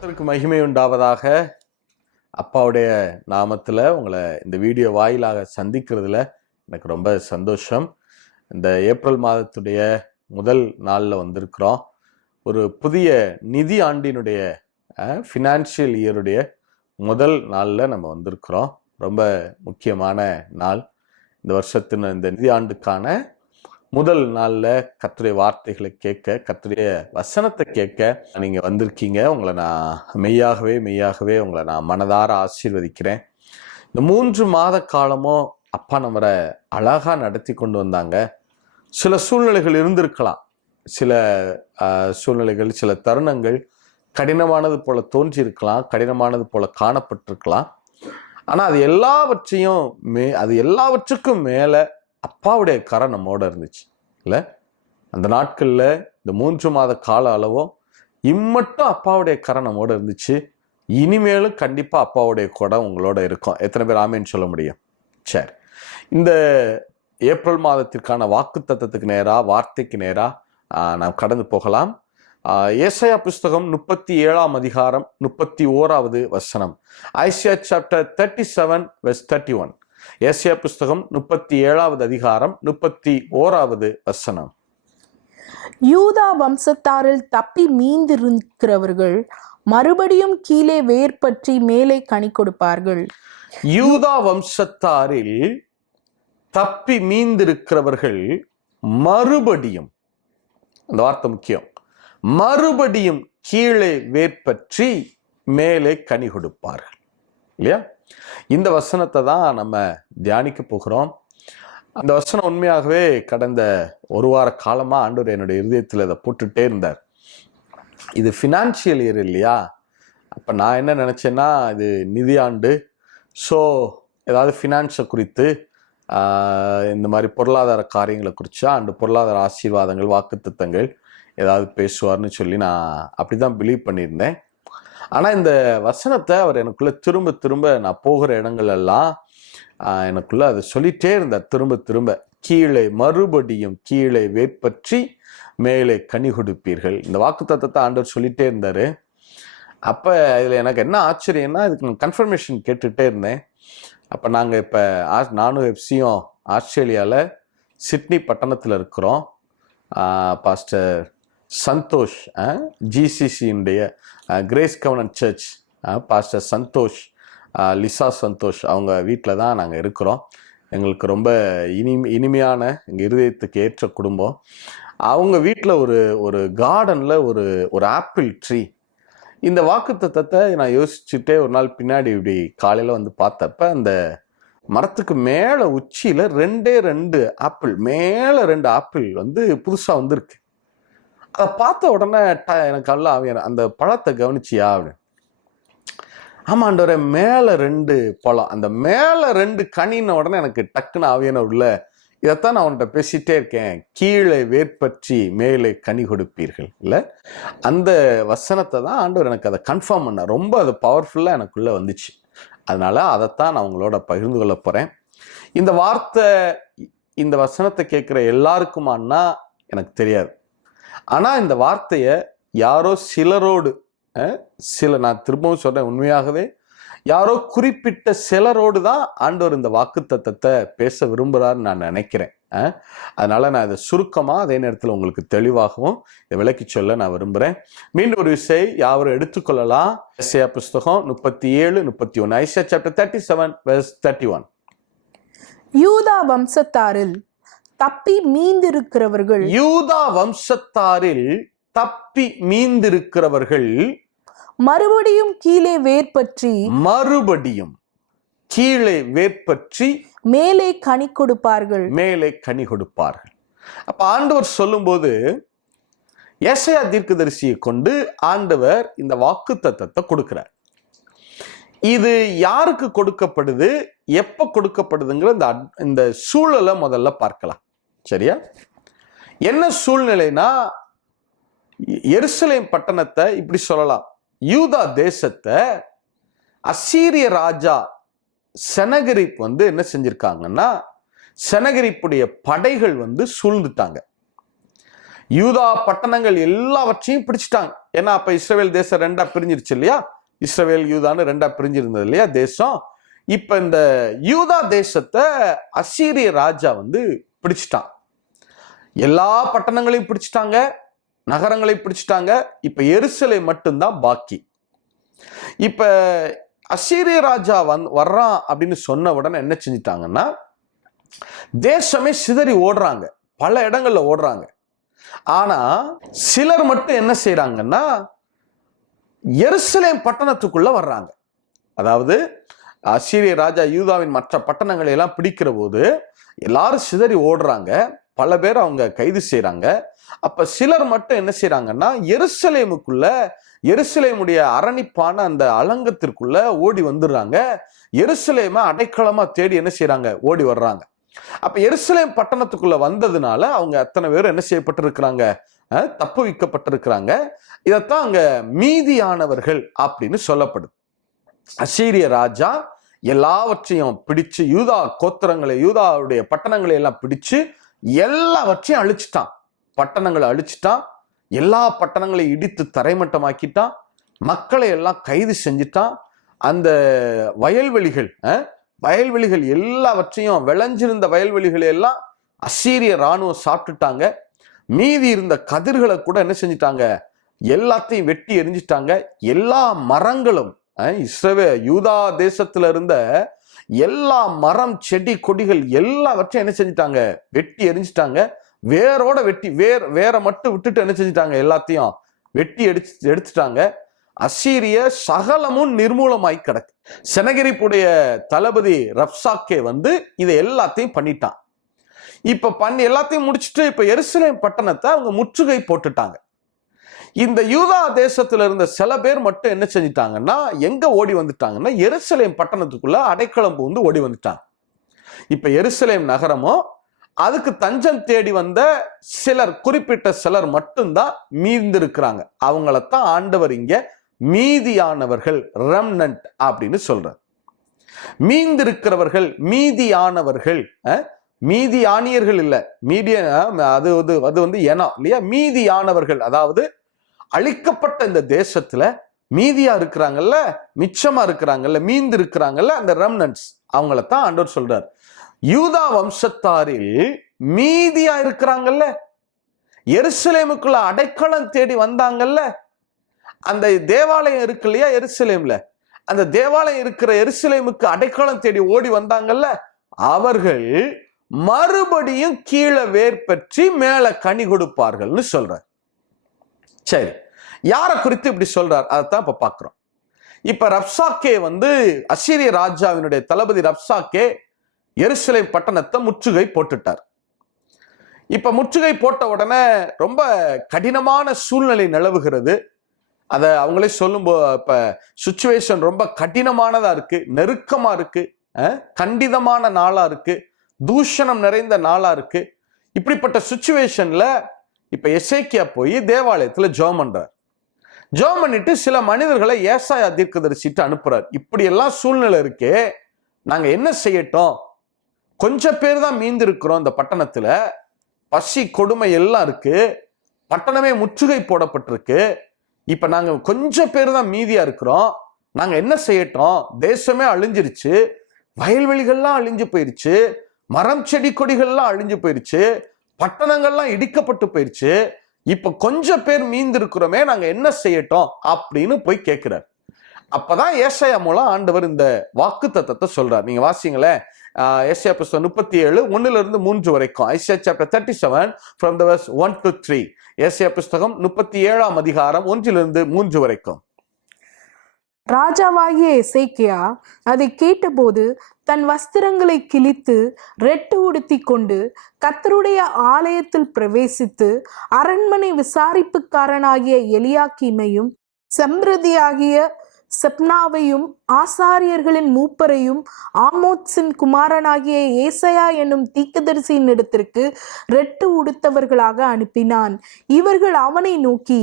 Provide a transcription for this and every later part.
கர்த்தருக்கு மகிமை உண்டாவதாக. அப்பாவுடைய நாமத்தில் உங்களை இந்த வீடியோ வாயிலாக சந்திக்கிறதுல எனக்கு ரொம்ப சந்தோஷம். இந்த ஏப்ரல் மாதத்துடைய முதல் நாளில் வந்திருக்கிறோம். ஒரு புதிய நிதி ஆண்டினுடைய ஃபினான்ஷியல் இயருடைய முதல் நாளில் நம்ம வந்திருக்கிறோம். ரொம்ப முக்கியமான நாள். இந்த வருஷத்தின் இந்த நிதி ஆண்டுக்கான முதல் நாளில் கர்த்தருடைய வார்த்தைகளை கேட்க, கர்த்தருடைய வசனத்தை கேட்க நீங்கள் வந்திருக்கீங்க. உங்களை நான் மெய்யாகவே உங்களை நான் மனதார ஆசீர்வதிக்கிறேன். இந்த 3 மாத காலமும் அப்பா நம்மளை அழகாக நடத்தி கொண்டு வந்தாங்க. சில சூழ்நிலைகள் இருந்திருக்கலாம், சில சூழ்நிலைகள், சில தருணங்கள் கடினமானது போல தோன்றியிருக்கலாம், கடினமானது போல காணப்பட்டிருக்கலாம். ஆனால் அது எல்லாவற்றுக்கும் மேலே அப்பாவுடைய கரம் நம்மோட இருந்துச்சு இல்லை? அந்த நாட்களில் இந்த 3 மாத கால அளவோ இம்மட்டும் அப்பாவுடைய கரம் நம்மோட இருந்துச்சு. இனிமேலும் கண்டிப்பாக அப்பாவுடைய குடம் உங்களோட இருக்கும். எத்தனை பேர் ஆமேன்னு சொல்ல முடியும்? சரி, இந்த ஏப்ரல் மாதத்திற்கான வாக்குத்தத்தத்துக்கு நேராக, வார்த்தைக்கு நேராக நாம் கடந்து போகலாம். ஏசாயா புஸ்தகம் 37ஆம் அதிகாரம் 31வது வசனம். Isaiah chapter 37 verse 31. ஏசாயா புஸ்தகம் 37வது அதிகாரம் 31வது வசனம். யூதா வம்சத்தாரில் தப்பி மீந்திருக்கிறவர்கள் மறுபடியும் கீழே வேர் பற்றி மேலே கனி கொடுப்பார்கள். யூதா வம்சத்தாரில் தப்பி மீந்திருக்கிறவர்கள் மறுபடியும், அந்த வார்த்தை முக்கியம், மறுபடியும் கீழே வேர் பற்றி மேலே கனி கொடுப்பார்கள். இல்லையா? இந்த வசனத்தை தான் நம்ம தியானிக்க போகிறோம். அந்த வசனம் உண்மையாகவே கடந்த ஒரு வார காலமாக ஆண்டவர் என்னுடைய இருதயத்தில் இதை போட்டுட்டே இருந்தார். இது ஃபினான்ஷியல் இயர் இல்லையா? அப்போ நான் என்ன நினச்சேன்னா, இது நிதி ஆண்டு. ஸோ ஏதாவது ஃபினான்ஸை குறித்து, இந்த மாதிரி பொருளாதார காரியங்களை குறித்து ஆண்டு பொருளாதார ஆசீர்வாதங்கள், வாக்குத்தத்தங்கள் ஏதாவது பேசுவார்னு சொல்லி நான் அப்படி தான் பிலீவ் பண்ணியிருந்தேன். ஆனால் இந்த வசனத்தை அவர் எனக்குள்ளே திரும்ப நான் போகிற இடங்கள் எல்லாம் எனக்குள்ளே அதை சொல்லிகிட்டே இருந்தார். திரும்ப கீழே, மறுபடியும் கீழே வேற்பற்றி மேலே கனி கொடுப்பீர்கள். இந்த வாக்குத்தத்தத்தை ஆண்டவர் சொல்லிகிட்டே இருந்தார். அப்போ இதில் எனக்கு என்ன ஆச்சரியம்னா, இதுக்கு நான் கன்ஃபர்மேஷன் கேட்டுகிட்டே இருந்தேன். அப்போ நாங்கள் இப்போ நானும் எஃப்சியும் ஆஸ்திரேலியாவில் சிட்னி பட்டணத்தில் இருக்கிறோம். பாஸ்டர் சந்தோஷ், ஜிசிசியுடைய grace covenant church pastor Santhosh, Lisa Santhosh அவங்க வீட்டில் தான் நாங்கள் இருக்கிறோம். எங்களுக்கு ரொம்ப இனிமையான, எங்கள் இருதயத்துக்கு ஏற்ற குடும்பம். அவங்க வீட்டில் ஒரு கார்டனில் ஒரு ஆப்பிள் ட்ரீ. இந்த வாக்குத்தத்தத்தை நான் யோசிச்சுட்டே ஒரு நாள் பின்னாடி இப்படி காலையில் வந்து பார்த்தப்ப, அந்த மரத்துக்கு மேலே உச்சியில் 2 ஆப்பிள், மேலே 2 ஆப்பிள் வந்து புதுசாக வந்திருக்கு. அதை பார்த்த உடனே எனக்கு எல்லாம் அந்த பழத்தை கவனிச்சியா அப்படின்னு. ஆமாண்டவரே, மேலே 2 பழம், அந்த மேலே 2 கனின உடனே எனக்கு டக்குன்னு ஆவியான உள்ள இதைத்தான் நான் அவன்கிட்ட பேசிகிட்டே இருக்கேன். கீழே வேற்பற்றி மேலே கனி கொடுப்பீர்கள் இல்லை? அந்த வசனத்தை தான் ஆண்டவர் எனக்கு அதை கன்ஃபார்ம் பண்ண, ரொம்ப அது பவர்ஃபுல்லாக எனக்குள்ளே வந்துச்சு. அதனால அதைத்தான் நான் உங்களோட பகிர்ந்து கொள்ள போகிறேன். இந்த வார்த்தை, இந்த வசனத்தை கேட்குற எல்லாருக்குமான்னா எனக்கு தெரியாது. ஆனால் இந்த வார்த்தையை யாரோ சிலரோடு, நான் திரும்பவும் சொல்கிறேன், உண்மையாகவே யாரோ குறிப்பிட்ட சிலரோடு தான் ஆண்டவர் இந்த வாக்குத்தத்தத்தை பேச விரும்புகிறாருன்னு நான் நினைக்கிறேன். அதனால நான் இதை சுருக்கமாக, அதே நேரத்தில் உங்களுக்கு தெளிவாகவும் இதை விளக்கி சொல்ல நான் விரும்புகிறேன். மீண்டும் ஒரு விஷயம் யாவரும் எடுத்துக்கொள்ளலாம். ஏசாயா புஸ்தகம் 37, 31. Isaiah chapter 37 verse 31. யூதா வம்சத்தாரில் தப்பி மீந்திருக்கிறவர்கள், யூதா வம்சத்தாரில் தப்பி மீந்திருக்கிறவர்கள் மறுபடியும் கீழே வேற்பற்றி, மறுபடியும் கீழே வேற்பற்றி மேலே கனி கொடுப்பார்கள், மேலே கனி கொடுப்பார்கள். அப்ப ஆண்டவர் சொல்லும்போது ஏசாயா தீர்க்கதரிசியை கொண்டு ஆண்டவர் இந்த வாக்குத்தத்தத்தை கொடுக்கிறார். இது யாருக்கு கொடுக்கப்படுது, எப்ப கொடுக்கப்படுதுங்கிற இந்த சூழலை முதல்ல பார்க்கலாம். சரியா? என்ன சூழ்நிலைனா, எருசலேம் பட்டணத்தை இப்படி சொல்லலாம், யூதா தேசத்தை அசீரிய ராஜா செனகரிப் வந்து என்ன செஞ்சிருக்காங்கன்னா, செனகரிப்புடைய படைகள் வந்து சூழ்ந்துட்டாங்க. யூதா பட்டணங்கள் எல்லாவற்றையும் பிடிச்சிட்டாங்க. ஏன்னா அப்ப இஸ்ரவேல் தேசம் ரெண்டா பிரிஞ்சிருச்சு இல்லையா, இஸ்ரவேல் யூதான்னு ரெண்டா பிரிஞ்சிருந்தது இல்லையா தேசம். இப்ப இந்த யூதா தேசத்தை அசீரிய ராஜா பிடிச்சிட்டான். எல்லா பட்டணங்களையும் பிடிச்சிட்டாங்க, நகரங்களையும் பிடிச்சிட்டாங்க. இப்ப எருசலேம் மட்டும்தான் பாக்கி. இப்ப அசீரிய ராஜா வர்றான் அப்படின்னு சொன்ன உடனே என்ன செஞ்சிட்டாங்கன்னா, தேசமே சிதறி ஓடுறாங்க, பல இடங்கள்ல ஓடுறாங்க. ஆனா சிலர் மட்டும் என்ன செய்யறாங்கன்னா, எருசலேம் பட்டணத்துக்குள்ள வர்றாங்க. அதாவது அசீரிய ராஜா யூதாவின் மற்ற பட்டணங்களை எல்லாம் பிடிக்கிற போது எல்லாரும் சிதறி ஓடுறாங்க, பல பேர் அவங்க கைது செய்யறாங்க. அப்ப சிலர் மட்டும் என்ன செய்யறாங்கன்னா, எருசலேமுக்குள்ள, எருசலேமுடைய அரணிப்பான அந்த அலங்கத்திற்குள்ள ஓடி வந்துடுறாங்க. எருசலேமை அடைக்கலமா தேடி என்ன செய்யறாங்க, ஓடி வர்றாங்க. அப்ப எருசலேம் பட்டணத்துக்குள்ள வந்ததுனால அவங்க அத்தனை பேரும் என்ன செய்யப்பட்டிருக்கிறாங்க, தப்பு வைக்கப்பட்டிருக்கிறாங்க. இதைத்தான் அங்க மீதியானவர்கள் அப்படின்னு சொல்லப்படுது. அசீரிய ராஜா எல்லாவற்றையும் பிடிச்சு, யூதா கோத்திரங்களை, யூதாவுடைய பட்டணங்களை எல்லாம் பிடிச்சு எல்லாவற்றையும் அழிச்சிட்டான். பட்டணங்களை அழிச்சிட்டான், எல்லா பட்டணங்களையும் இடித்து தரைமட்டமாக்கிட்டான், மக்களை எல்லாம் கைது செஞ்சிட்டான். அந்த வயல்வெளிகள் எல்லாவற்றையும், விளைஞ்சிருந்த வயல்வெளிகளை எல்லாம் அசீரிய ராணுவம் சாப்பிட்டுட்டாங்க. மீதி இருந்த கதிர்களை கூட என்ன செஞ்சிட்டாங்க, எல்லாத்தையும் வெட்டி எரிஞ்சிட்டாங்க. எல்லா மரங்களும், யூதா தேசத்துல இருந்த எல்லா மரம் செடி கொடிகள் எல்லாவற்றையும் என்ன செஞ்சிட்டாங்க, வெட்டி எரிஞ்சிட்டாங்க. வேரோட வெட்டி, வேற மட்டும் விட்டுட்டு என்ன செஞ்சிட்டாங்க, எல்லாத்தையும் வெட்டி எடுத்துட்டாங்க. அசீரிய சகலமும் நிர்மூலமாய் கிடக்கு. செனகெரிப்புடைய தளபதி ரப்சாக்கே இதை எல்லாத்தையும் பண்ணிட்டான். இப்ப எல்லாத்தையும் முடிச்சுட்டு இப்ப எருசலேம் பட்டணத்தை அவங்க முற்றுகை போட்டுட்டாங்க. இந்த யூதா தேசத்துல இருந்த சில பேர் மட்டும் என்ன செஞ்சிட்டாங்கன்னா, எங்க ஓடி வந்துட்டாங்கன்னா, எருசலேம் பட்டணத்துக்குள்ள அடைக்கலம் புகுந்து ஓடி வந்துட்டாங்க. இப்ப எருசலேம் நகரமோ அதுக்கு தஞ்சம் தேடி வந்த சிலர், குறிப்பிட்ட சிலர் மட்டும்தான் மீந்திருக்கிறாங்க. அவங்களத்தான் ஆண்டவர் இங்க மீதியானவர்கள், ரெம்னன்ட் அப்படின்னு சொல்றார். மீந்திருக்கிறவர்கள், மீதியானவர்கள், மீதியானியர்கள் இல்ல, அது ஏனா இல்லையா, மீதியானவர்கள். அதாவது அழிக்கப்பட்ட இந்த தேசத்துல மீதியா இருக்கிறாங்கல்ல, மிச்சமா இருக்கிறாங்கல்ல, மீந்து இருக்கிறாங்கல்ல, அந்த ரெம்னன்ட்ஸ், அவங்களத்தான் ஆண்டவர் சொல்றார். யூதா வம்சத்தாரில் மீதியா இருக்கிறாங்கல்ல, எருசலேமுக்குள்ள அடைக்கலம் தேடி வந்தாங்கல்ல, அந்த தேவாலயம் இருக்கு இல்லையா எருசலேம்ல, அந்த தேவாலயம் இருக்கிற எருசலேமுக்கு அடைக்கலம் தேடி ஓடி வந்தாங்கல்ல, அவர்கள் மறுபடியும் கீழே வேர் பற்றி மேல கனி கொடுப்பார்கள்னு சொல்றார். சரி, யாரை குறித்து இப்படி சொல்றார், அதைத்தான் இப்ப பாக்குறோம். இப்ப ரப்சாக்கே அசீரிய ராஜாவினுடைய தளபதி ரப்சாக்கே எருசலேம் பட்டணத்தை முற்றுகை போட்டுட்டார். இப்ப முற்றுகை போட்ட உடனே ரொம்ப கடினமான சூழ்நிலை நிலவுகிறது. அதை அவங்களே சொல்லும்போது இப்ப சுச்சுவேஷன் ரொம்ப கடினமானதா இருக்கு, நெருக்கமா இருக்கு, கண்டிதமான நாளா இருக்கு, தூஷணம் நிறைந்த நாளா இருக்கு. இப்படிப்பட்ட சுச்சுவேஷன்ல இப்ப எசேக்கியா போய் தேவாலயத்துல ஜெபம் பண்றார். ஜெபம் பண்ணிட்டு சில மனிதர்களை ஏசாயா தீர்க்கதரிசிட்டு அனுப்புறார். இப்படி எல்லாம் சூழ்நிலை இருக்கே, நாங்க என்ன செய்யட்டும், கொஞ்சம் பேர் தான் மீந்து இருக்கிறோம், இந்த பட்டணத்துல பசி கொடுமை எல்லாம் இருக்கு, பட்டணமே முற்றுகை போடப்பட்டிருக்கு, இப்ப நாங்க கொஞ்சம் பேர் தான் மீதியா இருக்கிறோம், நாங்க என்ன செய்யட்டும், தேசமே அழிஞ்சிருச்சு, வயல்வெளிகள்லாம் அழிஞ்சு போயிருச்சு, மரம் செடி கொடிகள்லாம் அழிஞ்சு போயிருச்சு, பட்டணங்கள்லாம் இடிக்கப்பட்டு போயிருச்சு, இப்ப கொஞ்சம் பேர் மீந்து இருக்கிறோமே, நாங்க என்ன செய்யட்டும் அப்படின்னு போய் கேட்கிறார். அப்பதான் ஏசாயா மூலம் ஆண்டவர் இந்த வாக்கு தத்தத்தை சொல்றார். நீங்க வாசிங்களேன், ஏசாயா புஸ்தகம் 37 1-3 வரைக்கும். Isaiah chapter 37 from the verse 1 to 3. ஏசாயா புஸ்தகம் 37ஆம் அதிகாரம் 1-3 வரைக்கும். ராஜாவாகிய எசேக்கியா அதை கேட்டபோது தன் வஸ்திரங்களை கிழித்து ரெட்டு உடுத்தி கொண்டு கர்த்தருடைய ஆலயத்தில் பிரவேசித்து அரண்மனை விசாரிப்புக்காரனாகிய எலியாக்கீமையும் செம்ரதியாகிய செப்னாவையும் ஆசாரியர்களின் மூப்பரையும் ஆமோத்சின் குமாரனாகிய ஏசாயா என்னும் தீர்க்கதரிசியின் இடத்திற்கு ரெட்டு உடுத்தவர்களாக அனுப்பினான். இவர்கள் அவனை நோக்கி,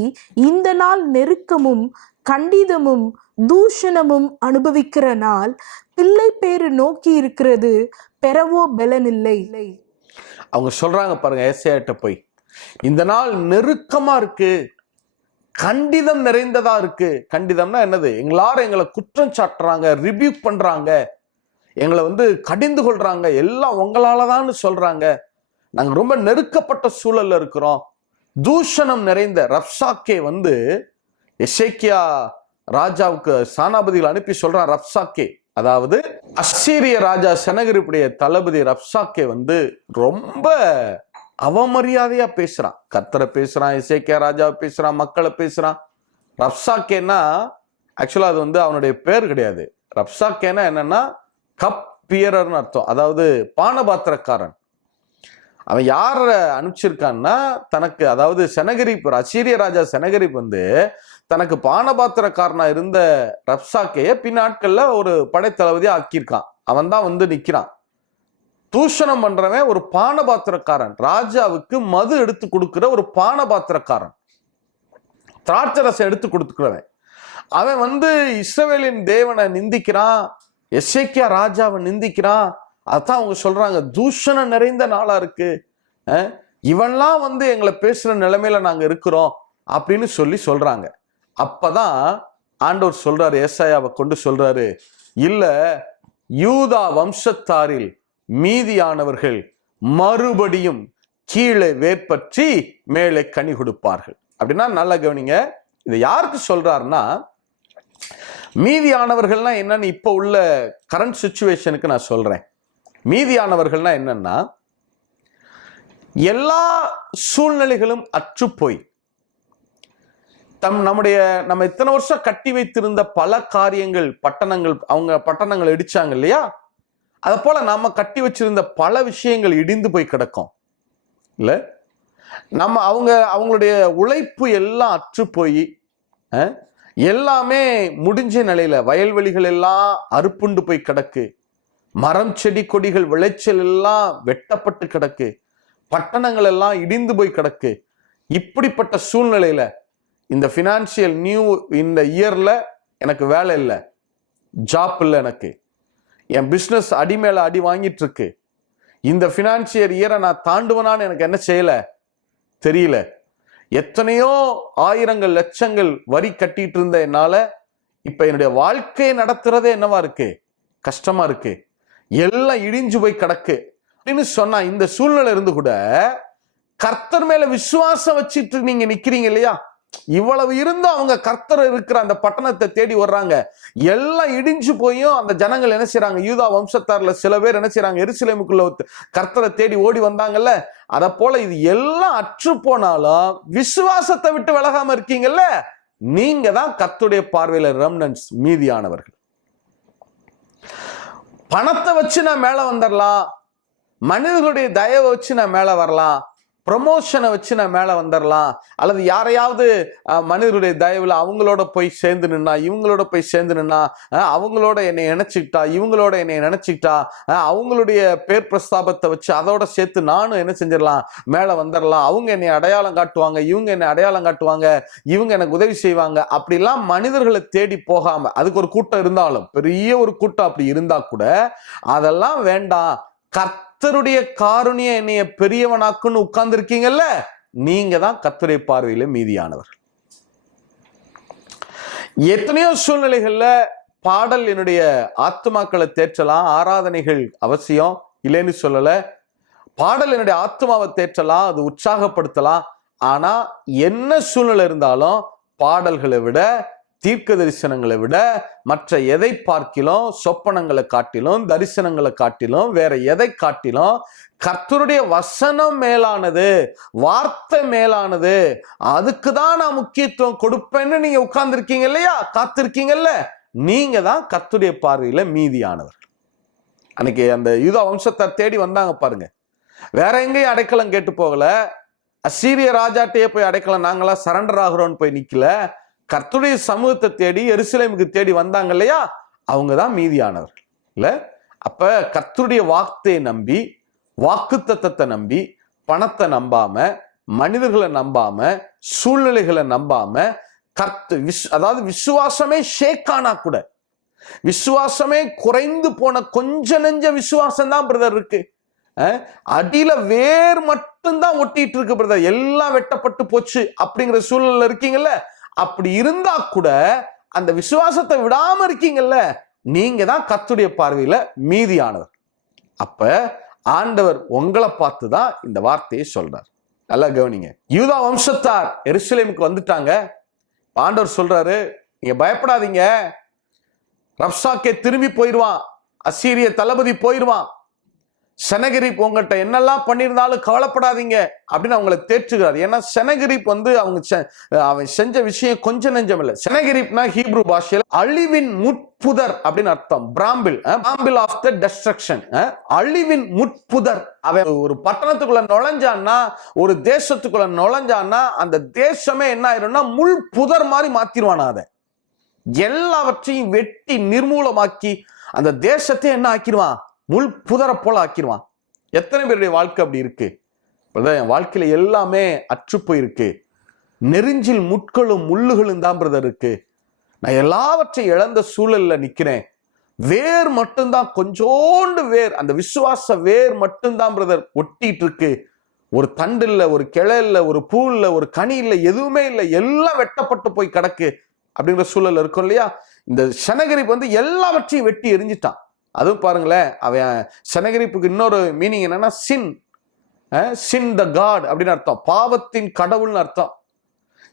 இந்த நாள் நெருக்கமும் கண்டிதமும் தூஷணமும் அனுபவிக்கிற நாள், பிள்ளை பேரு நோக்கி இருக்கிறது, பெறவோ பலனில்லை. அவங்க சொல்றாங்க பாருங்க, ஏசாயாட்ட போய் இந்த நாள் நெருக்கமா இருக்கு, கண்டிதம் நிறைந்ததா இருக்கு. கண்டிதம்னா என்னது? எங்களை குற்றம் சாட்டுறாங்க, ரிபியூக் பண்றாங்க, எங்களை கடிந்து கொள்றாங்க, எல்லாம் உங்களாலதான் சொல்றாங்க, நாங்க ரொம்ப நெருக்கப்பட்ட சூழல்ல இருக்கிறோம். தூஷணம் நிறைந்த ரப்சாக்கே எசேக்கியா ராஜாவுக்கு சானாபதிகள் அனுப்பி சொல்றான். ரப்சாக்கே, அதாவது அசீரிய ராஜா செனகரிப்புடைய தளபதி ரப்சாக்கே ரொம்ப அவமரியாதையா பேசுறான். கர்த்தரை பேசுறான், எசேக்கியா ராஜாவை பேசுறான், மக்களை பேசுறான். ரப்சாக்கேன்னா ஆக்சுவலா அது அவனுடைய பேர் கிடையாது. ரப்சாக்கேன்னா என்னன்னா கப் பியரர்னு அர்த்தம், அதாவது பானபாத்திரக்காரன். அவன் யார அனுப்பிச்சிருக்கான்னா தனக்கு, அதாவது செனகரிப், அசீரிய ராஜா செனகரிப் தனக்கு பானபாத்திரக்காரனா இருந்த ரப்சாக்கைய பின்னாட்கள்ல ஒரு படைத்தளபதியா ஆக்கியிருக்கான். அவன் தான் நிக்கிறான். தூஷணம் பண்றவன் ஒரு பானபாத்திரக்காரன், ராஜாவுக்கு மது எடுத்து கொடுக்கிற ஒரு பானபாத்திரக்காரன், திராட்சரசம் எடுத்து கொடுத்துக்கிறவன். அவன் இஸ்ரவேலின் தேவனை நிந்திக்கிறான், எசேக்கியா ராஜாவை நிந்திக்கிறான். அதான் அவங்க சொல்றாங்க, தூஷணம் நிறைந்த நாளா இருக்கு, இவன்லாம் எங்களை பேசுற நிலைமையில நாங்க இருக்கிறோம் அப்படின்னு சொல்றாங்க. அப்பதான் ஆண்டவர் சொல்றாரு, ஏசாயாவை கொண்டு சொல்றாரு, இல்ல, யூதா வம்சத்தாரில் மீதியானவர்கள் மறுபடியும் கீழே வேர்பற்றி மேலே கனி கொடுப்பார்கள். அப்படின்னா நல்லா கவனிங்க, இதை யாருக்கு சொல்றாருன்னா, மீதியானவர்கள்னா என்னன்னு இப்ப உள்ள கரண்ட் சிச்சுவேஷனுக்கு நான் சொல்றேன். மீதியானவர்கள்னா என்னன்னா, எல்லா சூழ்நிலைகளும் அற்றுப்போய் நம்ம இத்தனை வருஷம் கட்டி வைத்திருந்த பல காரியங்கள், பட்டணங்கள் இடிச்சாங்க இல்லையா, அத போல நாம கட்டி வச்சிருந்த பல விஷயங்கள் இடிந்து போய் கிடக்கும் இல்ல. அவங்களுடைய உழைப்பு எல்லாம் அற்று போய் எல்லாமே முடிஞ்ச நிலையில, வயல்வெளிகள் எல்லாம் அறுப்புண்டு போய் கிடக்கு, மரம் செடி கொடிகள் விளைச்சல் எல்லாம் வெட்டப்பட்டு கிடக்கு, பட்டணங்கள் எல்லாம் இடிந்து போய் கிடக்கு. இப்படிப்பட்ட சூழ்நிலையில இந்த பினான்சியல் இந்த இயர்ல எனக்கு வேலை இல்லை, ஜாப் இல்லை, எனக்கு என் பிசினஸ் அடி மேல அடி வாங்கிட்டு இருக்கு, இந்த பினான்சியல் இயரை நான் தாண்டுவனான்னு எனக்கு என்ன செய்யல தெரியல, எத்தனையோ ஆயிரங்கள் லட்சங்கள் வரி கட்டிட்டு இருந்த என்னால இப்ப என்னுடைய வாழ்க்கையை நடத்துறதே என்னவா இருக்கு, கஷ்டமா இருக்கு, எல்லாம் இடிஞ்சு போய் கிடக்கு அப்படின்னு சொன்னா, இந்த சூழ்நிலை இருந்து கூட கர்த்தர் மேல விசுவாசம் வச்சுட்டு நீங்க நிக்கிறீங்க இல்லையா, இவ்வளவு இருந்தும் அவங்க கர்த்தர் இருக்கிற அந்த பட்டணத்தை தேடி வர்றாங்க. எல்லாம் இடிஞ்சு போயும் அந்த ஜனங்கள் என்ன செய்யறாங்க, யூதா வம்சத்தார்ல சில பேர் என்ன செய்யறாங்க, எருசலேமுக்குள்ள கர்த்தரை தேடி ஓடி வந்தாங்கல்ல, அத போல இது எல்லாம் அற்று போனாலும் விசுவாசத்தை விட்டு விலகாம இருக்கீங்கல்ல, நீங்க தான் கர்த்தருடைய பார்வையில ரெம்னன்ட்ஸ், மீதியானவர்கள். பணத்தை வச்சு நான் மேல வந்துடலாம், மனிதர்களுடைய தயவை வச்சு நான் மேல வரலாம், ப்ரமோஷனை வச்சு நான் மேல வந்துடலாம், அல்லது யாரையாவது மனிதர்களுடைய தயவுல அவங்களோட போய் சேர்ந்து நின்னா, இவங்களோட போய் சேர்ந்து நின்னா, அவங்களோட என்னை நினைச்சுக்கிட்டா, இவங்களோட என்னை நினைச்சுக்கிட்டா, அவங்களுடைய பேர் பிரஸ்தாபத்தை வச்சு அதோட சேர்த்து நானும் என்ன செஞ்சிடலாம், மேல வந்துடலாம், அவங்க என்னை அடையாளம் காட்டுவாங்க, இவங்க என்னை அடையாளம் காட்டுவாங்க, இவங்க எனக்கு உதவி செய்வாங்க, அப்படிலாம் மனிதர்களை தேடி போகாம, அதுக்கு ஒரு கூட்டம் இருந்தாலும், பெரிய ஒரு கூட்டம் அப்படி இருந்தா கூட அதெல்லாம் வேண்டாம், கர்த்தருடைய காருண்ய என்னைய பெரியவனாக்குன்னு உட்கார்ந்து இருக்கீங்கல்ல, நீங்க தான் கர்த்தருடைய பார்வையில மீதியானவர்கள். எத்தனையோ சூழ்நிலைகள்ல பாடல் என்னுடைய ஆத்துமாக்களை தேற்றலாம், ஆராதனைகள் அவசியம் இல்லைன்னு சொல்லல, பாடல் என்னுடைய ஆத்மாவை தேற்றலாம், அது உற்சாகப்படுத்தலாம். ஆனா என்ன சூழ்நிலை இருந்தாலும் பாடல்களை விட, தீர்க்க தரிசனங்களை விட, மற்ற எதை பார்க்கிலும், சொப்பனங்களை காட்டிலும், தரிசனங்களை காட்டிலும், வேற எதை காட்டிலும் கர்த்தருடைய வசனம் மேலானது, வார்த்தை மேலானது, அதுக்கு தான் நான் முக்கியத்துவம் கொடுப்பேன்னு நீங்க உட்கார்ந்து இருக்கீங்க இல்லையா, காத்திருக்கீங்கல்ல, நீங்க தான் கர்த்தருடைய பார்வையில மீதியானவர். அன்னைக்கு அந்த யூதா வம்சத்தார் தேடி வந்தாங்க பாருங்க, வேற எங்கேயும் அடைக்கலம் கேட்டு போகல, அசீரிய ராஜாட்டையே போய் அடைக்கலம் நாங்களா சரண்டர் ஆகிறோம்னு போய் நிக்கல, கர்த்தருடைய சமூகத்தை தேடி எருசலேமுக்கு தேடி வந்தாங்க இல்லையா, அவங்க தான் மீதியானவர்கள் இல்ல. அப்ப கர்த்தருடைய வார்த்தையை நம்பி, வாக்குத்தத்தத்தை நம்பி, பணத்தை நம்பாம, மனிதர்களை நம்பாம, சூழ்நிலைகளை நம்பாம, அதாவது விசுவாசமே ஷேக்கானா கூட, விசுவாசமே குறைந்து போன கொஞ்ச நெஞ்ச விசுவாசம் தான் பிரதர் இருக்கு, அடியில வேர் மட்டும் மட்டும்தான் ஒட்டிட்டு இருக்கு பிரதர், எல்லாம் வெட்டப்பட்டு போச்சு அப்படிங்கிற சூழ்நிலை இருக்கீங்கல்ல, அப்படி இருந்தா கூட அந்த விசுவாசத்தை விடாம இருக்கீங்கல்ல, நீங்க தான் கர்த்தருடைய பார்வையில மீதியானவர். அப்ப ஆண்டவர் உங்களை பார்த்து தான் இந்த வார்த்தையை சொல்றார். நல்லா கவனிங்க. யூதா வம்சத்தார் எருசலேமுக்கு வந்துட்டாங்க. ஆண்டவர் சொல்றாரு, நீங்க பயப்படாதீங்க, ரப்சாக்கே திரும்பி போயிடுவான், அசீரிய தளபதி போயிடுவான், செனகரிப் உங்கள்கிட்ட என்னெல்லாம் பண்ணியிருந்தாலும் கவலைப்படாதீங்க அப்படின்னு அவங்களை தேற்றுகிறார். ஏன்னா செனகரிப் அவன் செஞ்ச விஷயம் கொஞ்சம் நெஞ்சம் இல்லை. செனகரிப்னா ஹீப்ரு பாஷையில் அழிவின் முட்புதர் அப்படின்னு அர்த்தம். பிராம்பிள் ஆஃப் த டெஸ்ட்ரக்ஷன், அழிவின் முட்புதர். அவன் ஒரு பட்டணத்துக்குள்ள நுழைஞ்சான்னா, ஒரு தேசத்துக்குள்ள நுழைஞ்சான்னா, அந்த தேசமே என்ன ஆயிரும்னா முள் புதர் மாதிரி மாத்திருவானா, அதை எல்லாவற்றையும் வெட்டி நிர்மூலமாக்கி அந்த தேசத்தை என்ன ஆக்கிடுவான், முள் புதரை போல ஆக்கிடுவான். எத்தனை பேருடைய வாழ்க்கை அப்படி இருக்கு? என் வாழ்க்கையில எல்லாமே அற்று போயிருக்கு, நெருஞ்சில் முட்களும் முள்ளுகளும் தான் பிரதர் இருக்கு, நான் எல்லாவற்றையும் இழந்த சூழல்ல நிக்கிறேன், வேர் மட்டும்தான், கொஞ்சோண்டு வேர், அந்த விசுவாச வேர் மட்டும்தான் பிரதர் ஒட்டிட்டு இருக்கு, ஒரு தண்டு இல்ல, ஒரு கிளை இல்ல, ஒரு பூ இல்ல, ஒரு கனி இல்ல, எதுவுமே இல்லை, எல்லாம் வெட்டப்பட்டு போய் கிடக்கு அப்படிங்கிற சூழல் இருக்கும் இல்லையா? இந்த செனகரிப் எல்லாவற்றையும் வெட்டி எரிஞ்சிட்டான். அதுவும் பாருங்களேன், அவன் செனகரிப்புக்கு இன்னொரு மீனிங் என்னன்னா சின் த காட் அப்படின்னு அர்த்தம், பாவத்தின் கடவுள்னு அர்த்தம்.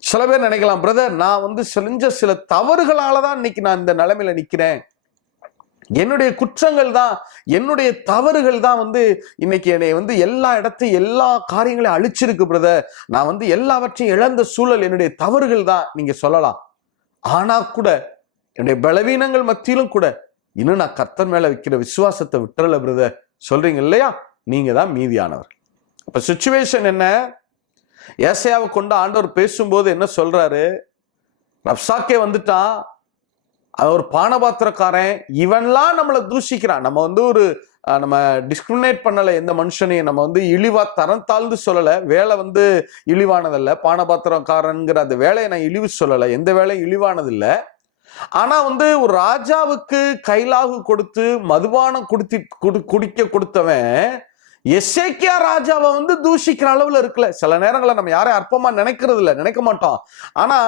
சில பேர் நினைக்கலாம், பிரதர் நான் செஞ்ச சில தவறுகளால தான் இன்னைக்கு நான் இந்த நிலைமையில நிக்கிறேன், என்னுடைய குற்றங்கள் தான், என்னுடைய தவறுகள் தான் இன்னைக்கு என்னை எல்லா இடத்தையும் எல்லா காரியங்களையும் அழிச்சிருக்கு பிரதர், நான் எல்லாவற்றையும் இழந்த சூழல் என்னுடைய தவறுகள் தான் நீங்க சொல்லலாம். ஆனா கூட என்னுடைய பலவீனங்கள் மத்தியிலும் கூட இன்னும் நான் கர்த்தர் மேல வைக்கிற விசுவாசத்தை விட்டுறல பிரதர் சொல்றீங்க இல்லையா, நீங்க தான் மீதியானவர். அப்ப சிச்சுவேஷன் என்ன? ஏசாயாவை கொண்டு ஆண்டவர் பேசும்போது என்ன சொல்றாரு? ரப்சாக்கே வந்துட்டான், ஒரு பானபாத்திரக்காரன், இவன்லாம் நம்மளை தூஷிக்கிறான். நம்ம டிஸ்கிரிமினேட் பண்ணல எந்த மனுஷனையும், நம்ம இழிவா தரம் தாழ்ந்து சொல்லல, வேலை இழிவானதல்ல, பானபாத்திரக்காரன்கிற அந்த வேலையை நான் இழிவு சொல்லல, எந்த வேலையும் இழிவானது இல்லை. ஆனா ஒரு ராஜாவுக்கு கைலாகு கொடுத்து மதுபானம் குடிக்க கொடுத்தவன் எசேக்கியா ராஜாவை தூஷிக்கிற அளவுல இருக்குல்ல. சில நேரங்களில் நம்ம யாரையும் அற்பமா நினைக்கிறது இல்லை, நினைக்க மாட்டோம். ஆனா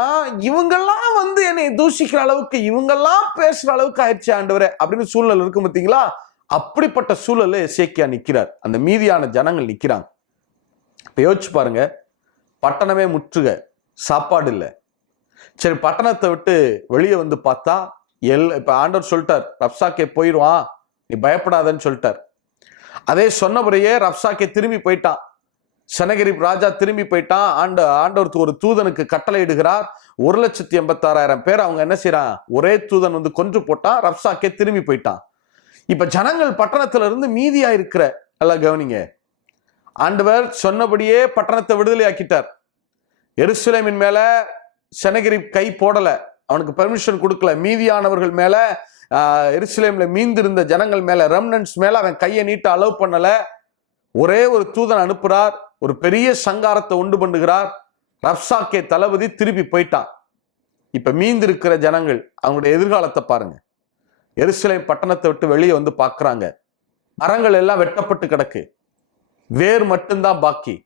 இவங்கெல்லாம் என்னை தூஷிக்கிற அளவுக்கு, இவங்கெல்லாம் பேசுற அளவுக்கு ஆயிடுச்சு ஆண்டவரே அப்படின்னு சூழ்நிலை இருக்கும் பார்த்தீங்களா? அப்படிப்பட்ட சூழல்ல எசேக்கியா நிக்கிறார், அந்த மீதியான ஜனங்கள் நிக்கிறாங்க. இப்ப யோசிச்சு பாருங்க, பட்டணமே முற்றுக, சாப்பாடு இல்லை. சரி, பட்டணத்தை விட்டு வெளியே பார்த்தா இப்ப ஆண்டவர் சொல்லிட்டார், ரப்சாக்கே போயிடுவான், நீ பயப்படாதன்னு சொல்லிட்டார். அதே சொன்னபடியே ரப்சாக்கே திரும்பி போயிட்டான், செனகரிப் ராஜா திரும்பி போயிட்டான். ஆண்டவருக்கு ஒரு தூதனுக்கு கட்டளை இடுகிறார். 1,86,000 பேர் அவங்க என்ன செய்யறான், ஒரே தூதன் கொன்று போட்டான். ரப்சாக்கே திரும்பி போயிட்டான். இப்ப ஜனங்கள் பட்டணத்துல இருந்து மீதியா இருக்கிற, நல்லா கவனிங்க, ஆண்டவர் சொன்னபடியே பட்டணத்தை விடுதலை ஆக்கிட்டார். எருசலேமின் மேல செனகரிப் கை போடல, அவனுக்கு பெர்மிஷன் கொடுக்கல. மீதியானவர்கள் மேல, எருசலேம்ல மீந்திருந்த ஜனங்கள் மேல, ரெம்னன்ட்ஸ் மேல அவன் கையை நீட்ட அலோவ் பண்ணல. ஒரே ஒரு தூதன் அனுப்புறார், ஒரு பெரிய சங்காரத்தை உண்டு பண்ணுகிறார். ரப்சாக்கே தளபதி திருப்பி போயிட்டான். இப்ப மீந்திருக்கிற ஜனங்கள் அவங்களுடைய எதிர்காலத்தை பாருங்க. எருசலேம் பட்டணத்தை விட்டு வெளியே பாக்குறாங்க, மரங்கள் எல்லாம் வெட்டப்பட்டு கிடக்கு, வேர் மட்டும்தான் பாக்கி,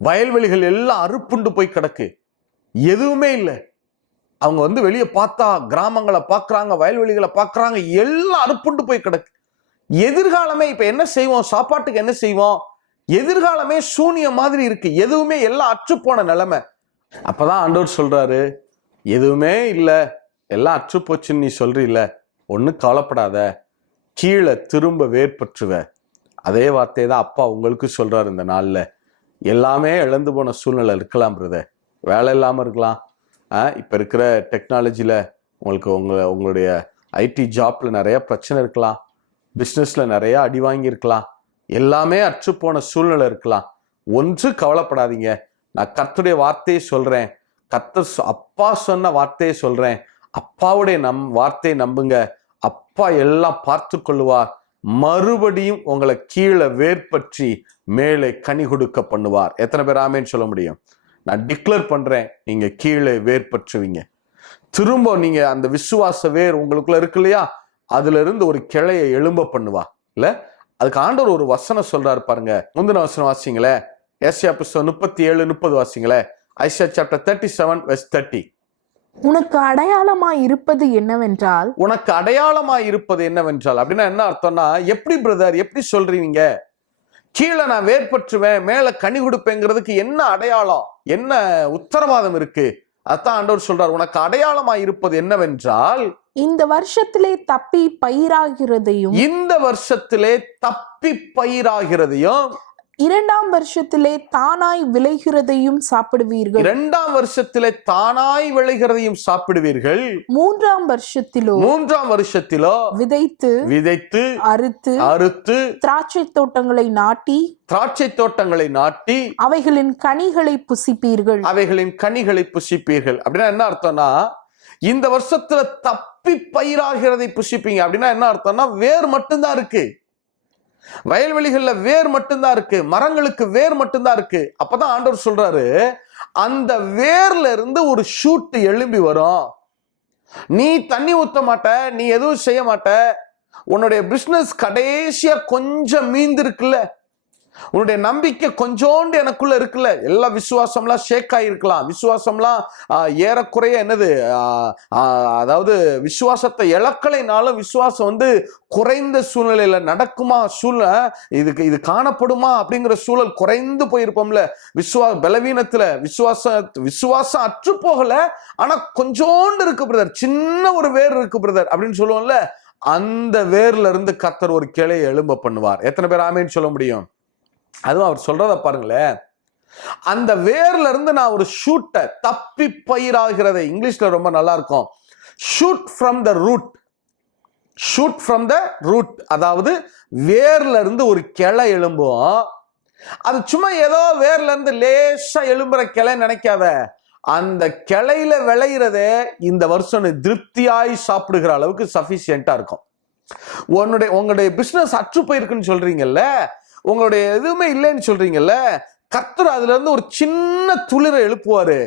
வயல்வெளிகள் எல்லாம் அறுப்புண்டு போய் கிடக்கு, எதுவுமே இல்லை. அவங்க வெளியே பார்த்தா கிராமங்களை பார்க்கறாங்க, வயல்வெளிகளை பார்க்கறாங்க, எல்லாம் அறுப்புண்டு போய் கிடக்கு. எதிர்காலமே இப்ப என்ன செய்வோம், சாப்பாட்டுக்கு என்ன செய்வோம், எதிர்காலமே சூனிய மாதிரி இருக்கு, எதுவுமே எல்லாம் அற்று போன நிலைமை. அப்பதான் ஆண்டவர் சொல்றாரு, எதுவுமே இல்லை, எல்லாம் அற்று போச்சுன்னு நீ சொல்றீல்ல, ஒன்னும் கவலைப்படாத, கீழே திரும்ப வேர்பற்றுவ. அதே வார்த்தையை தான் அப்பா உங்களுக்கு சொல்றாரு இந்த நாள்ல. எல்லாமே இழந்து போன சூழ்நிலை இருக்கலாம் பிரதர், வேலை இல்லாமல் இருக்கலாம், இப்போ இருக்கிற டெக்னாலஜியில் உங்களுடைய ஐடி ஜாப்ல நிறைய பிரச்சனை இருக்கலாம், பிஸ்னஸ்ல நிறைய அடி வாங்கியிருக்கலாம், எல்லாமே அற்றுப்போன சூழ்நிலை இருக்கலாம். ஒன்று கவலைப்படாதீங்க, நான் கர்த்தருடைய வார்த்தையை சொல்றேன், கர்த்தர் அப்பா சொன்ன வார்த்தையை சொல்றேன், அப்பாவுடைய வார்த்தையை நம்புங்க, அப்பா எல்லாம் பார்த்து கொள்ளுவார், மறுபடியும் உங்களை கீழே வேர்பற்றி மேலே கனி கொடுக்க பண்ணுவார். எத்தனை பேர் ஆமேன்னு சொல்ல முடியும்? நான் டிக்ளேர் பண்றேன், நீங்க கீழே வேர்பற்றுவீங்க. திரும்ப நீங்க அந்த விசுவாச வேர் உங்களுக்குள்ள இருக்கு இல்லையா, அதுல இருந்து ஒரு கிளையை எழும்ப பண்ணுவா இல்ல. அதுக்கு ஆண்டவர் ஒரு வசனம் சொல்றாரு பாருங்க, முந்தின வசனம் வாசிங்களே, ஏசாயா புஸ்தகம் 37:30 வாசிங்களேன். Isaiah chapter 37 verse 30. உனக்கு அடையாளமாய் இருப்பது என்னவென்றால், உனக்கு அடையாளமாய் இருப்பது என்னவென்றால் அப்படின்னா என்ன அர்த்தம்னா, எப்படி பிரதர் எப்படி சொல்றீங்க, கீழே நான் வேர்பற்றுவேன் மேல கனி கொடுப்பேங்கிறதுக்கு என்ன அடையாளம், என்ன உத்தரவாதம் இருக்கு? அதான் ஆண்டவர் சொல்றார், உனக்கு அடையாளமாய் இருப்பது என்னவென்றால், இந்த வருஷத்திலே தப்பி பயிராகிறதையும், இந்த வருஷத்திலே தப்பி பயிராகிறதையும், இரண்டாம் வருஷத்திலே தானாய் விளைகிறதையும் சாப்பிடுவீர்கள். இரண்டாம் வருஷத்திலே தானாய் விளைகிறதையும் சாப்பிடுவீர்கள். மூன்றாம் வருஷத்திலோ விதைத்து அறுத்து திராட்சை தோட்டங்களை நாட்டி அவைகளின் கனிகளை புசிப்பீர்கள். அப்படின்னா என்ன அர்த்தம்னா, இந்த வருஷத்துல தப்பி பயிராகிறதை புசிப்பீங்க. அப்படின்னா என்ன அர்த்தம்னா, வேர் மட்டும்தான் இருக்கு, வயல்வெளிகள்ல வேர் மட்டும்தான் இருக்கு, மரங்களுக்கு வேர் மட்டும்தான் இருக்கு. அப்பதான் ஆண்டவர் சொல்றாரு, அந்த வேர்ல இருந்து ஒரு ஷூட் எழும்பி வரும். நீ தண்ணி ஊத்த மாட்ட, நீ எதுவும் செய்ய மாட்ட, உன்னுடைய பிசினஸ் கடைசியா கொஞ்சம் மீந்து இருக்குல்ல, உன்னுடைய நம்பிக்கை கொஞ்சோண்டு எனக்குள்ள இருக்குல்ல, எல்லா விசுவாசம்லாம் ஷேக் ஆகிருக்கலாம், விசுவாசம்லாம் ஏறக்குறைய என்னது, அதாவது விசுவாசத்தை இழக்கலைனாலும் விசுவாசம் குறைந்த சூழ்நிலையில நடக்குமா, இது காணப்படுமா அப்படிங்கிற சூழல் குறைந்து போயிருப்போம்ல, பலவீனத்துல விசுவாசம் அற்று போகல, ஆனா கொஞ்சோண்டு இருக்கு பிரதர், சின்ன ஒரு வேர் இருக்கு பிரதர் அப்படின்னு சொல்லுவோம்ல, அந்த வேர்ல இருந்து கர்த்தர் ஒரு கிளையை எழும்ப பண்ணுவார். எத்தனை பேர் ஆமேன்னு சொல்ல முடியும்? அதுவும் அவர் சொல்றத பாருங்களேன், அந்த வேர்ல இருந்து நான் ஒரு ஷூட்டை தப்பி பயிராகிறதை, இங்கிலீஷ்ல ரொம்ப நல்லா இருக்கும், ஷூட் ஃப்ரம் த ரூட், அதாவது வேர்ல இருந்து ஒரு கிளை எழும்பும். அது சும்மா ஏதோ வேர்ல இருந்து லேசா எழும்புற கிளை நினைக்காத, அந்த கிளையில விளையிறதே இந்த வருஷம் திருப்தியாய் சாப்பிடுகிற அளவுக்கு சஃபிஷியண்டா இருக்கும். உங்களுடைய பிசினஸ் அற்று போயிருக்குன்னு சொல்றீங்கல்ல, உங்களுடைய எதுவுமே இல்லைன்னு சொல்றீங்கல்ல, கர்த்தர் அதுல இருந்து ஒரு சின்ன துளிரை எழுப்புவாரு.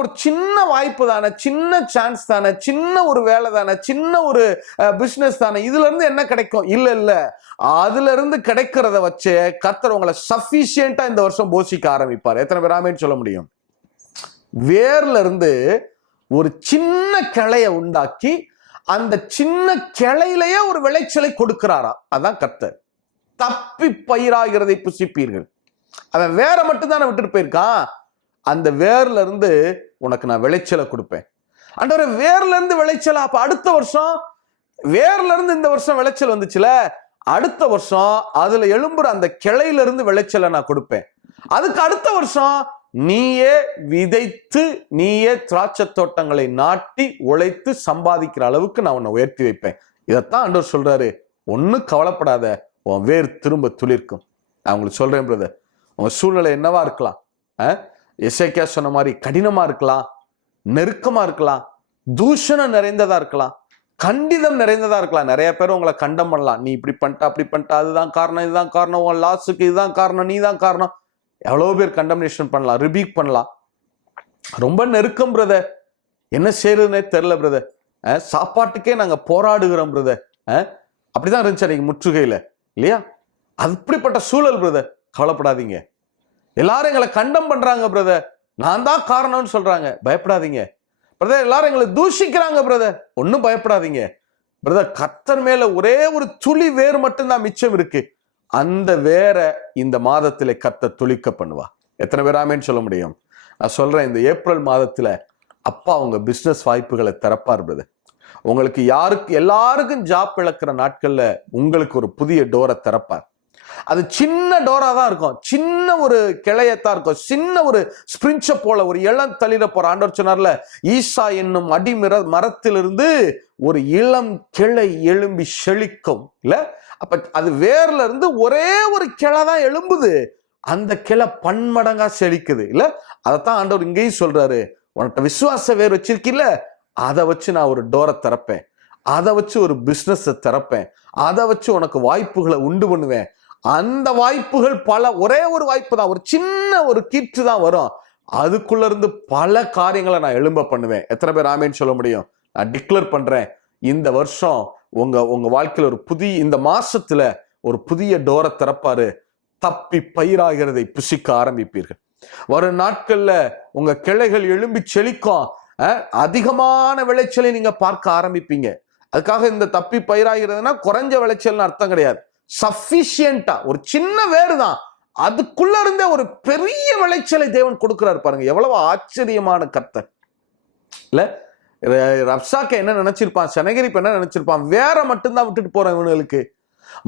ஒரு சின்ன வாய்ப்பு தானே, சின்ன சான்ஸ் தானே, சின்ன ஒரு வேலை தானே, சின்ன ஒரு பிசினஸ் தானே, இதுல இருந்து என்ன கிடைக்கும்? இல்ல, அதுல இருந்து கிடைக்கிறத வச்சு கர்த்தர் உங்களை சஃபிஷியண்டா இந்த வருஷம் போஷிக்க ஆரம்பிப்பார். எத்தனை பேர் ஆமேன்னு சொல்ல முடியும்? வேர்ல இருந்து ஒரு சின்ன கிளைய உண்டாக்கி அந்த சின்ன கிளையிலேயே ஒரு விளைச்சலை கொடுக்கிறாரா, அதான் கர்த்தர். தப்பி பயிராகிறதை புசிப்பீர்கள். அவன் வேற மட்டும் தானே விட்டுட்டு போயிருக்கான், அந்த வேர்ல இருந்து உனக்கு நான் விளைச்சலை கொடுப்பேன். ஆண்டவரே, வேர்ல இருந்து விளைச்சலா? அப்ப அடுத்த வருஷம் வேர்ல இருந்து இந்த வருஷம் விளைச்சல் வந்துச்சுல, அடுத்த வருஷம் அதுல எழும்புற அந்த கிளையில இருந்து விளைச்சலை நான் கொடுப்பேன். அதுக்கு அடுத்த வருஷம் நீயே விதைத்து நீயே திராட்சை தோட்டங்களை நாட்டி உழைத்து சம்பாதிக்கிற அளவுக்கு நான் உன்னை உயர்த்தி வைப்பேன். இதைத்தான் ஆண்டவர் சொல்றாரு. ஒன்னும் கவலைப்படாத, உன் வேர் திரும்ப துளிர்க்கும். நான் உங்களுக்கு சொல்றேன் பிரதர், உங்க சூழ்நிலை என்னவா இருக்கலாம், எசேக்கியா சொன்ன மாதிரி கடினமா இருக்கலாம், நெருக்கமா இருக்கலாம், தூஷணம் நிறைந்ததா இருக்கலாம், கண்டிதம் நிறைந்ததா இருக்கலாம். நிறைய பேர் உங்களை கண்டம் பண்ணலாம், நீ இப்படி பண்ணிட்ட அப்படி பண்ணிட்ட, அதுதான் காரணம் இதுதான் காரணம், உன் லாஸுக்கு இதுதான் காரணம், நீ தான் காரணம். எவ்வளவு பேர் கண்டம்னேஷன் பண்ணலாம், ரிபீக் பண்ணலாம். ரொம்ப நெருக்கம் பிரதர், என்ன செய்யறதுன்னே தெரியல பிரதர், சாப்பாட்டுக்கே நாங்க போராடுகிறோம் பிரதர். அப்படிதான் இருந்துச்சு அன்னைக்கு முற்றுகையில இல்லையா? அப்படிப்பட்ட சூழல் பிரதர். கவலைப்படாதீங்க, எல்லாரும் எங்களை கண்டம் பண்றாங்க பிரதர், நான் தான் காரணம்னு சொல்றாங்க, பயப்படாதீங்க பிரதர். எல்லாரும் எங்களை தூஷிக்கிறாங்க பிரதர், ஒன்னும் பயப்படாதீங்க பிரதர். கர்த்தர் மேல ஒரே ஒரு துளி வேர் மட்டும்தான் மிச்சம் இருக்கு, அந்த வேற இந்த மாதத்திலே கர்த்தர் துளிக்க பண்ணுவா. எத்தனை பேர் ஆமேன்னு சொல்ல முடியும்? நான் சொல்றேன், இந்த ஏப்ரல் மாதத்துல அப்பா உங்க பிசினஸ் வாய்ப்புகளை திறப்பார் பிரதர். உங்களுக்கு எல்லாருக்கும் ஜாப் இழக்கிற நாட்கள்ல உங்களுக்கு ஒரு புதிய டோரை திறப்பார். அது சின்ன டோரா தான் இருக்கும், சின்ன ஒரு கிளையத்தான் இருக்கும், சின்ன ஒரு ஸ்பிரிஞ்ச போல ஒரு இளம் தளிர போற. ஆண்டவர் சொன்னார்ல, ஈசா என்னும் மரத்திலிருந்து ஒரு இளம் கிளை எழும்பி செழிக்கும் இல்ல. அப்ப அது வேர்ல இருந்து ஒரே ஒரு கிளை தான் எழும்புது, அந்த கிளை பன்மடங்கா செழிக்குது இல்ல. அதைத்தான் ஆண்டவர் இங்கேயும் சொல்றாரு, உன்கிட்ட விசுவாச வேர் வச்சிருக்கீல்ல, அதை வச்சு நான் ஒரு டோரை திறப்பேன், அதை வச்சு ஒரு பிசினஸ் திறப்பேன், அதை வச்சு உனக்கு வாய்ப்புகளை உண்டு பண்ணுவேன். அந்த வாய்ப்புகள் ஒரே ஒரு வாய்ப்பு தான், ஒரு சின்ன ஒரு கீற்று தான் வரும், அதுக்குள்ள இருந்து பல காரியங்களை நான் எழும்ப பண்ணுவேன். எத்தனை பேர் ஆமேன்னு சொல்ல முடியும்? நான் டிக்ளேர் பண்றேன், இந்த வருஷம் உங்க வாழ்க்கையில இந்த மாசத்துல ஒரு புதிய டோரை திறப்பாரு. தப்பி பயிராகிறதை புசிக்க ஆரம்பிப்பீர்கள். வரும் நாட்கள்ல உங்க கிளைகள் எழும்பி செழிக்கும். அதிகமான விளைச்சலை நீங்க பார்க்க ஆரம்பிப்பீங்க. அதுக்காக இந்த தப்பி பயிராகிறதுனா குறைஞ்ச விளைச்சல்னு அர்த்தம் கிடையாது. சஃபிஷியன்டா ஒரு சின்ன வேறு தான், அதுக்குள்ள இருந்தே ஒரு பெரிய விளைச்சலை தேவன் கொடுக்கிறார். பாருங்க எவ்வளவு ஆச்சரியமான கர்த்தர் இல்ல. ரப்சாக்க என்ன நினைச்சிருப்பான், செனகரிப்பு என்ன நினைச்சிருப்பான், வேற மட்டும்தான் விட்டுட்டு போறோம், இவனுங்களுக்கு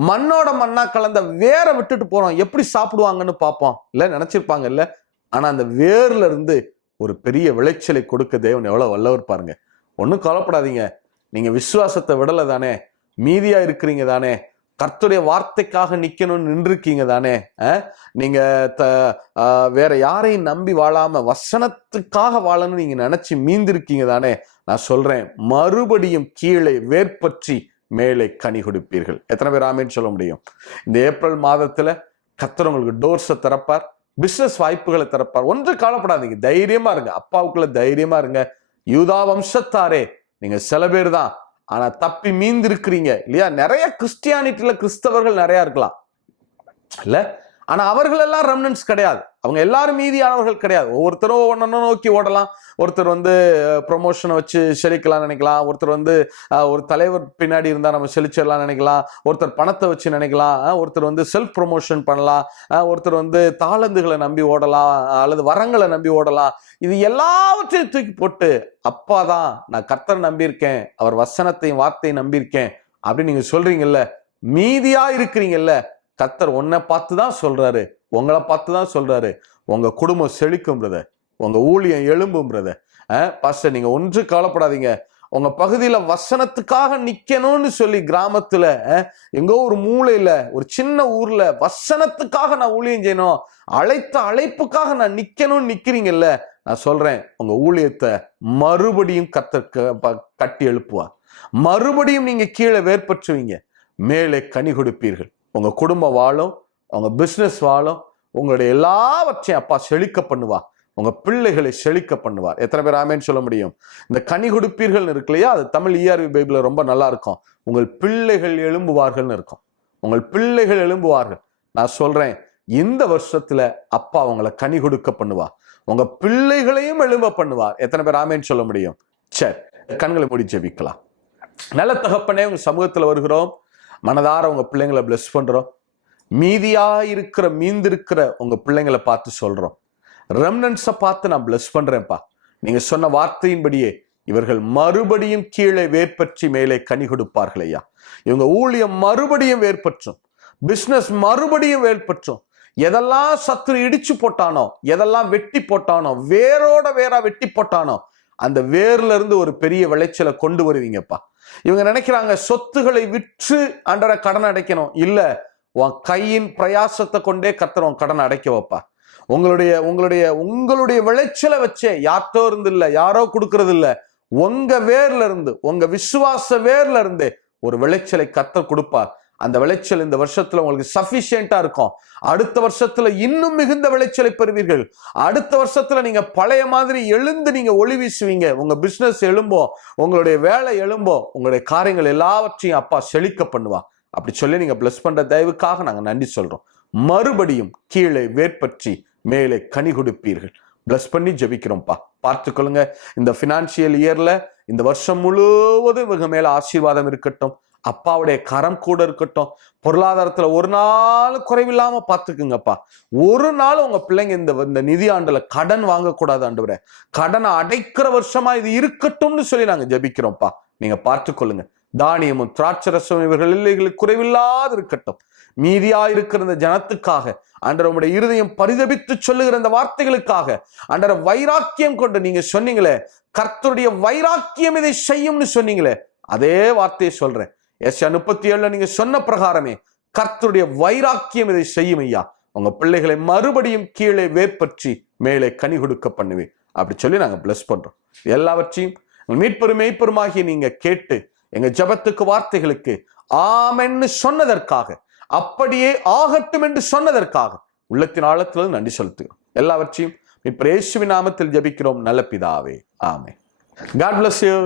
மண்ணோட மண்ணா கலந்த வேற விட்டுட்டு போறோம், எப்படி சாப்பிடுவாங்கன்னு பார்ப்போம் இல்ல நினைச்சிருப்பாங்க இல்ல. ஆனா அந்த வேர்ல இருந்து ஒரு பெரிய விளைச்சலை கொடுக்க தேவன் எவ்வளவு வல்லவர் பாருங்க. ஒன்னும் கவலைப்படாதீங்க, நீங்க விசுவாசத்தை விடல தானே, மீதியா இருக்கிறீங்க தானே, கர்த்தருடைய வார்த்தைக்காக நிக்கணும்னு நின்றுருக்கீங்க தானே, நீங்க வேற யாரையும் நம்பி வாழாம வசனத்துக்காக வாழணும்னு நீங்க நினைச்சு மீந்திருக்கீங்க தானே. நான் சொல்றேன், மறுபடியும் கீழே வேர்பற்றி மேலே கனி கொடுப்பீர்கள். எத்தனை பேர் ஆமேன்னு சொல்ல முடியும்? இந்த ஏப்ரல் மாதத்துல கர்த்தர் உங்களுக்கு டோர்ஸை திறப்பார், பிசினஸ் வாய்ப்புகளை திறப்பார். ஒன்று கவலைப்படாதீங்க, தைரியமா இருங்க, அப்பாவுக்குள்ள தைரியமா இருங்க. யூதா வம்சத்தாரே, நீங்க சில பேர் தான், ஆனா தப்பி மீந்து இருக்கிறீங்க இல்லையா. நிறைய கிறிஸ்டியானிட்டியில கிறிஸ்தவர்கள் நிறைய இருக்கலாம் இல்ல, ஆனா அவர்கள் எல்லாம் ரெமனன்ஸ் கிடையாது, அவங்க எல்லாரும் மீதியானவர்கள் கிடையாது. ஒவ்வொருத்தரும் ஒவ்வொன்னு நோக்கி ஓடலாம். ஒருத்தர் ப்ரொமோஷனை வச்சு செழிக்கலாம் நினைக்கலாம், ஒருத்தர் ஒரு தலைவர் பின்னாடி இருந்தா நம்ம செழிச்சிடலாம் நினைக்கலாம், ஒருத்தர் பணத்தை வச்சு நினைக்கலாம், ஒருத்தர் செல்ஃப் ப்ரொமோஷன் பண்ணலாம், ஒருத்தர் தாளந்துகளை நம்பி ஓடலாம், அல்லது வரங்களை நம்பி ஓடலாம். இது எல்லாவற்றையும் தூக்கி போட்டு அப்பா தான், நான் கர்த்தரை நம்பியிருக்கேன், அவர் வசனத்தையும் வார்த்தையும் நம்பியிருக்கேன் அப்படின்னு நீங்க சொல்றீங்கல்ல, மீதியா இருக்கிறீங்கல்ல, கர்த்தர் உன்னை பார்த்து தான் சொல்றாரு, உங்களை பார்த்து தான் சொல்றாரு, உங்க குடும்பம் செழிக்கும் பிரதர், உங்க ஊழியம் எழும்பும் பிரதர். பாஸ்டர் நீங்க ஒன்று கவலைப்படாதீங்க, உங்க பகுதியில வசனத்துக்காக நிக்கணும்னு சொல்லி கிராமத்துல எங்கோ ஒரு மூலையில ஒரு சின்ன ஊர்ல வசனத்துக்காக நான் ஊழியம் செய்யணும், அழைத்த அழைப்புக்காக நான் நிக்கணும்னு நிக்கிறீங்கல்ல, நான் சொல்றேன் உங்க ஊழியத்தை மறுபடியும் கர்த்தர் கட்டி எழுப்புவார். மறுபடியும் நீங்க கீழே வேர்பற்றுவீங்க, மேலே கனி கொடுப்பீர்கள். உங்க குடும்பம் வாழும், உங்க பிசினஸ் வாழும், உங்களுடைய எல்லாவற்றையும் அப்பா செழிக்க பண்ணுவா, உங்க பிள்ளைகளை செழிக்க பண்ணுவார். எத்தனை பேர் ஆமேன்னு சொல்ல முடியும்? இந்த கனி கொடுப்பீர்கள் இருக்கு இல்லையா, அது தமிழ் ERV பைபிள்ல ரொம்ப நல்லா இருக்கும். உங்கள் பிள்ளைகள் எழும்புவார்கள்னு இருக்கும், உங்கள் பிள்ளைகள் எழும்புவார்கள். நான் சொல்றேன், இந்த வருஷத்துல அப்பா உங்களை கனி கொடுக்க பண்ணுவா, உங்க பிள்ளைகளையும் எழும்ப பண்ணுவார். எத்தனை பேர் ஆமேன்னு சொல்ல முடியும்? சரி, கண்களை மூடி ஜெபிக்கலாம். நல்ல தகப்பனே, உங்க சமூகத்துல வருகிறோம், மனதார உங்க பிள்ளைங்களை பிளஸ் பண்றோம். மீதியா இருக்கிற மீந்திருக்கிற உங்க பிள்ளைங்களை பார்த்து சொல்றோம், ரெம்னன்ஸை பார்த்து நான் பிளஸ் பண்றேன்ப்பா. நீங்க சொன்ன வார்த்தையின்படியே இவர்கள் மறுபடியும் கீழே வேர்பற்றி மேலே கனி கொடுப்பார்கள் ஐயா. இவங்க ஊழியம் மறுபடியும் வேர்பற்றும், பிசினஸ் மறுபடியும் வேர்பற்றும். எதெல்லாம் சத்துரு இடிச்சு போட்டானோ, எதெல்லாம் வெட்டி போட்டானோ, வேரோட வேறா வெட்டி போட்டானோ, அந்த வேர்ல இருந்து ஒரு பெரிய விளைச்சலை கொண்டு வருவீங்கப்பா. இவங்க நினைக்கிறாங்க சொத்துக்களை விற்று அன்றரை கடன் அடைக்கணும். இல்ல, உன் கையின் பிரயாசத்தை கொண்டே கர்த்தர் உன் கடன் அடைக்க வைப்பா. உங்களுடைய விளைச்சலை வச்சே, யார்ட்டோ இருந்து இல்ல, யாரோ கொடுக்கறது இல்ல, உங்க வேர்ல இருந்து, உங்க விசுவாச வேர்ல இருந்தே ஒரு விளைச்சலை கர்த்தர் கொடுப்பார். அந்த விளைச்சல் இந்த வருஷத்துல உங்களுக்கு சஃபிஷியண்டா இருக்கும். அடுத்த வருஷத்துல இன்னும் மிகுந்த விளைச்சலை பெறுவீர்கள். அடுத்த வருஷத்துல நீங்க பழைய மாதிரி எழுந்து நீங்க ஒளி வீசுவீங்க. உங்க பிசினஸ் எழும்போ, உங்களுடைய வேலை எழும்போ, உங்களுடைய காரியங்கள் எல்லாவற்றையும் அப்பா செழிக்க பண்ணுவா. அப்படி சொல்லி நீங்க பிளஸ் பண்ற தயவுக்காக நாங்க நன்றி சொல்றோம். மறுபடியும் கீழே வேர்பற்றி மேலே கனி கொடுப்பீர்கள். பிளஸ் பண்ணி ஜெபிக்கிறோம்ப்பா. பார்த்துக்கொள்ளுங்க, இந்த பினான்சியல் இயர்ல இந்த வருஷம் முழுவதும் இவங்க மேல ஆசீர்வாதம் இருக்கட்டும், அப்பாவுடைய கரம் கூட இருக்கட்டும். பொருளாதாரத்துல ஒரு நாள் குறைவில்லாம பார்த்துக்குங்கப்பா. ஒரு நாள் உங்க பிள்ளைங்க இந்த நிதி ஆண்டுல கடன் வாங்கக்கூடாது ஆண்டவரே, கடனை அடைக்கிற வருஷமா இது இருக்கட்டும்னு சொல்லி நாங்க ஜெபிக்கிறோம்ப்பா. நீங்க பார்த்துக்கொள்ளுங்க. தானியமும் திராட்சரசம் இவர்கள் இல்லைகளுக்கு குறைவில்லாது இருக்கட்டும். மீதியா இருக்கிற இந்த ஜனத்துக்காக ஆண்டவர் உங்களுடைய இருதயம் பரிதபித்து சொல்லுகிற இந்த வார்த்தைகளுக்காக ஆண்டவர் வைராக்கியம் கொண்டு நீங்க சொன்னீங்களே, கர்த்தருடைய வைராக்கியம் இதை செய்யும்னு சொன்னீங்களே, அதே வார்த்தையை சொல்றேன். ஏசாயா 37 நீங்க சொன்ன பிரகாரமே கர்த்தருடைய வைராக்கியம் இதை செய்யும் ஐயா. உங்க பிள்ளைகளை மறுபடியும் கீழே வேர்பற்றி மேலே கனி கொடுக்க பண்ணுவேன். அப்படி சொல்லி நாங்க பிளஸ் பண்றோம். எல்லாவற்றையும் மீட்பெரும் மெய்ப்பெருமாகிய நீங்க கேட்டு எங்க ஜெபத்துக்கு வார்த்தைகளுக்கு ஆமென்னு சொன்னதற்காக, அப்படியே ஆகட்டும் என்று சொன்னதற்காக உள்ளத்தின் ஆழத்திலிருந்து நன்றி செலுத்துகிறோம். எல்லாவற்றையும் இயேசுவின் நாமத்தில் ஜெபிக்கிறோம் நல்ல பிதாவே, ஆமென். God bless you.